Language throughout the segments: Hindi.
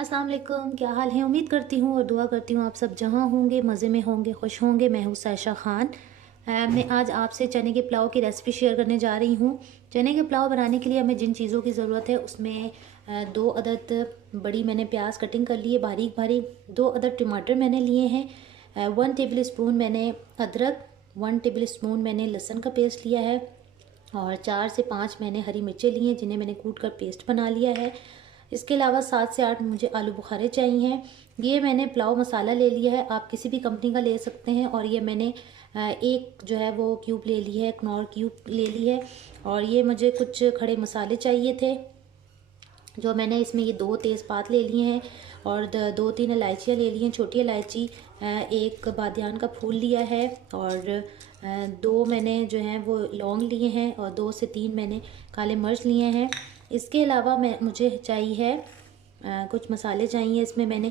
अस्सलाम वालेकुम, क्या हाल है। उम्मीद करती हूँ और दुआ करती हूँ आप सब जहाँ होंगे मज़े में होंगे, खुश होंगे। मैं हूँ सायशा ख़ान। मैं आज आपसे चने के पुलाव की रेसिपी शेयर करने जा रही हूँ। चने के पुलाव बनाने के लिए हमें जिन चीज़ों की ज़रूरत है उसमें 2 अदद बड़ी मैंने प्याज कटिंग कर ली है बारीक बारीक। 2 अदद टमाटर मैंने लिए हैं। 1 टेबल स्पून मैंने अदरक, 1 टेबल स्पून मैंने लहसुन का पेस्ट लिया है और 4 से 5 मैंने हरी मिर्चें ली हैं जिन्हें मैंने कूट कर पेस्ट बना लिया है। इसके अलावा 7 से 8 मुझे आलू बुखारे चाहिए हैं। ये मैंने पुलाव मसाला ले लिया है, आप किसी भी कंपनी का ले सकते हैं। और ये मैंने एक जो है वो क्यूब ले ली है, कनौर क्यूब ले ली है। और ये मुझे कुछ खड़े मसाले चाहिए थे जो मैंने इसमें ये 2 तेज़पात ले लिए हैं और 2-3 इलायचियाँ ले ली हैं, छोटी इलायची, एक बादियान का फूल लिया है और 2 मैंने जो है वो लौंग लिए हैं और 2 से 3 मैंने काले मिर्च लिए हैं। इसके अलावा मुझे चाहिए है कुछ मसाले चाहिए। इसमें मैंने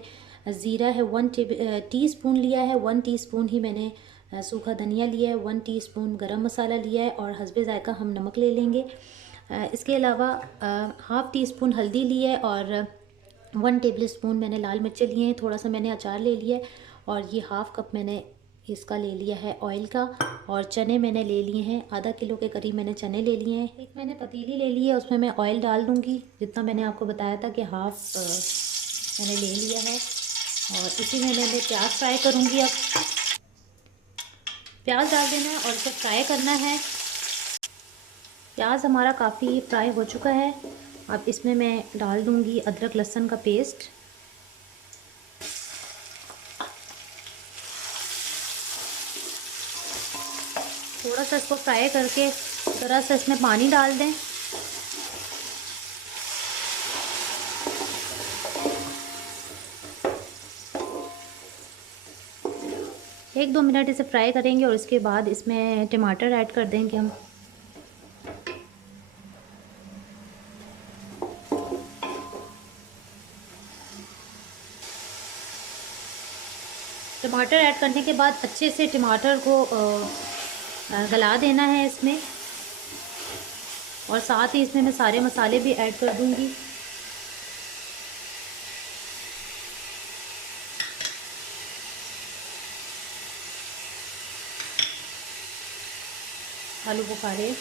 ज़ीरा है 1 टीस्पून लिया है, 1 टीस्पून ही मैंने सूखा धनिया लिया है, 1 टीस्पून गरम मसाला लिया है और हस्बे ज़ायक़ा हम नमक ले लेंगे। इसके अलावा हाफ़ टी स्पून हल्दी ली है और 1 टेबल स्पून मैंने लाल मिर्चें लिए हैं, थोड़ा सा मैंने अचार ले लिया है और ये हाफ़ कप मैंने इसका ले लिया है ऑयल का। और चने मैंने ले लिए हैं, आधा किलो के करीब मैंने चने ले लिए हैं। एक मैंने पतीली ले ली है, उसमें मैं ऑयल डाल दूँगी जितना मैंने आपको बताया था कि हाफ़ मैंने ले लिया है और इसी में मैंने प्याज फ्राई करूँगी। अब प्याज डाल देना है और इसे फ्राई करना है। प्याज हमारा काफ़ी फ्राई हो चुका है। अब इसमें मैं डाल दूँगी अदरक लहसुन का पेस्ट। थोड़ा सा इसको फ्राई करके ज़रा सा इसमें पानी डाल दें। एक दो मिनट इसे फ्राई करेंगे और इसके बाद इसमें टमाटर ऐड कर देंगे हम। टमाटर ऐड करने के बाद अच्छे से टमाटर को गला देना है इसमें और साथ ही इसमें मैं सारे मसाले भी ऐड कर दूंगी। आलू बुखारे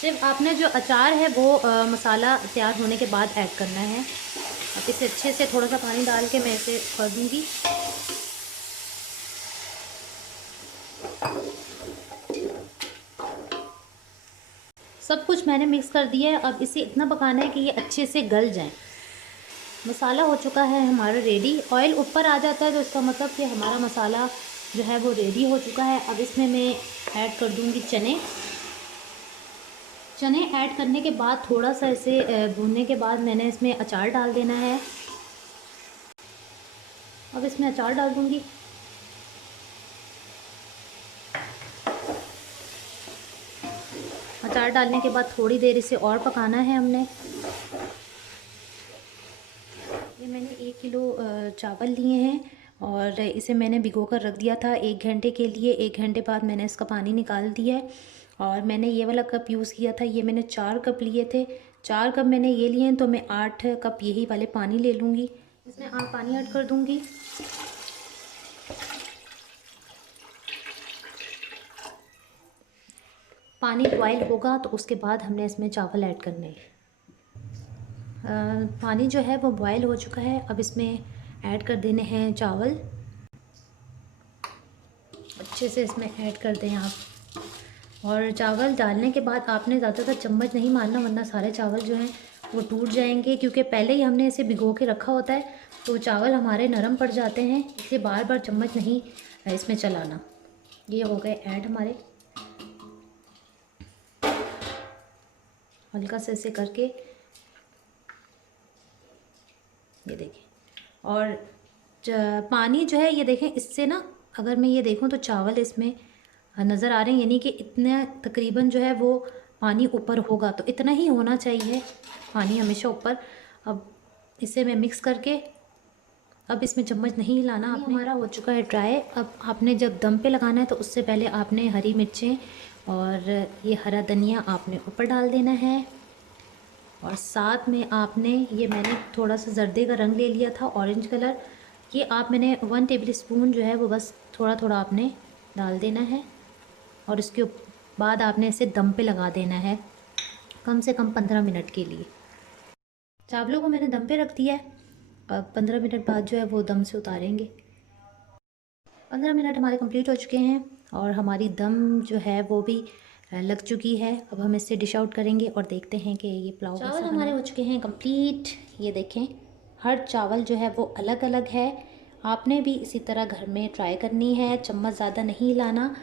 सिर्फ आपने जो अचार है वो मसाला तैयार होने के बाद ऐड करना है। अब इसे अच्छे से थोड़ा सा पानी डाल के मैं इसे कर दूंगी। सब कुछ मैंने मिक्स कर दिया है। अब इसे इतना पकाना है कि ये अच्छे से गल जाए। मसाला हो चुका है हमारा रेडी। ऑयल ऊपर आ जाता है तो इसका मतलब कि हमारा मसाला जो है वो रेडी हो चुका है। अब इसमें मैं ऐड कर दूंगी चने। चने ऐड करने के बाद थोड़ा सा इसे भूनने के बाद मैंने इसमें अचार डाल देना है। अब इसमें अचार डाल दूंगी। अचार डालने के बाद थोड़ी देर इसे और पकाना है हमने। ये मैंने 1 किलो चावल लिए हैं और इसे मैंने भिगो कर रख दिया था 1 घंटे के लिए। 1 घंटे बाद मैंने इसका पानी निकाल दिया है और मैंने ये वाला कप यूज़ किया था। ये मैंने 4 कप लिए थे, 4 कप मैंने ये लिए हैं तो मैं 8 कप यही वाले पानी ले लूँगी। इसमें आप पानी ऐड कर दूँगी। पानी बॉयल होगा तो उसके बाद हमने इसमें चावल ऐड करने हैं। पानी जो है वो बॉयल हो चुका है। अब इसमें ऐड कर देने हैं चावल। अच्छे से इसमें ऐड कर दें आप। और चावल डालने के बाद आपने ज़्यादातर चम्मच नहीं मारना वरना सारे चावल जो हैं वो टूट जाएंगे, क्योंकि पहले ही हमने इसे भिगो के रखा होता है तो चावल हमारे नरम पड़ जाते हैं। इसे बार बार चम्मच नहीं इसमें चलाना। ये हो गए ऐड हमारे। हल्का से इसे करके ये देखें। और पानी जो है ये देखें, इससे ना अगर मैं ये देखूं तो चावल इसमें नज़र आ रहे हैं, यानी कि इतने तकरीबन जो है वो पानी ऊपर होगा, तो इतना ही होना चाहिए पानी हमेशा ऊपर। अब इसे मैं मिक्स करके अब इसमें चम्मच नहीं हिलाना आपने। हमारा हो चुका है ड्राई। अब आपने जब दम पे लगाना है तो उससे पहले आपने हरी मिर्चें और ये हरा धनिया आपने ऊपर डाल देना है। और साथ में आपने ये मैंने थोड़ा सा जर्दे का रंग ले लिया था, ऑरेंज कलर। ये आप मैंने 1 टेबल स्पून जो है वो बस थोड़ा थोड़ा आपने डाल देना है और उसके बाद आपने इसे दम पे लगा देना है कम से कम 15 मिनट के लिए। चावलों को मैंने दम पे रख दिया है। अब 15 मिनट बाद जो है वो दम से उतारेंगे। 15 मिनट हमारे कंप्लीट हो चुके हैं और हमारी दम जो है वो भी लग चुकी है। अब हम इससे डिश आउट करेंगे और देखते हैं कि ये पुलाव चावल हमारे हो चुके हैं कंप्लीट। ये देखें, हर चावल जो है वो अलग अलग है। आपने भी इसी तरह घर में ट्राई करनी है, चम्मच ज़्यादा नहीं लाना।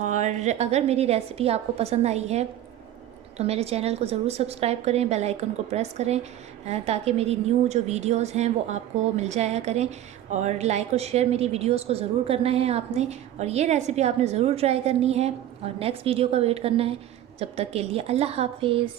और अगर मेरी रेसिपी आपको पसंद आई है तो मेरे चैनल को ज़रूर सब्सक्राइब करें, बेल आइकन को प्रेस करें ताकि मेरी न्यू जो वीडियोस हैं वो आपको मिल जाया करें। और लाइक और शेयर मेरी वीडियोस को ज़रूर करना है आपने, और ये रेसिपी आपने ज़रूर ट्राई करनी है और नेक्स्ट वीडियो का वेट करना है। जब तक के लिए अल्लाह हाफिज़।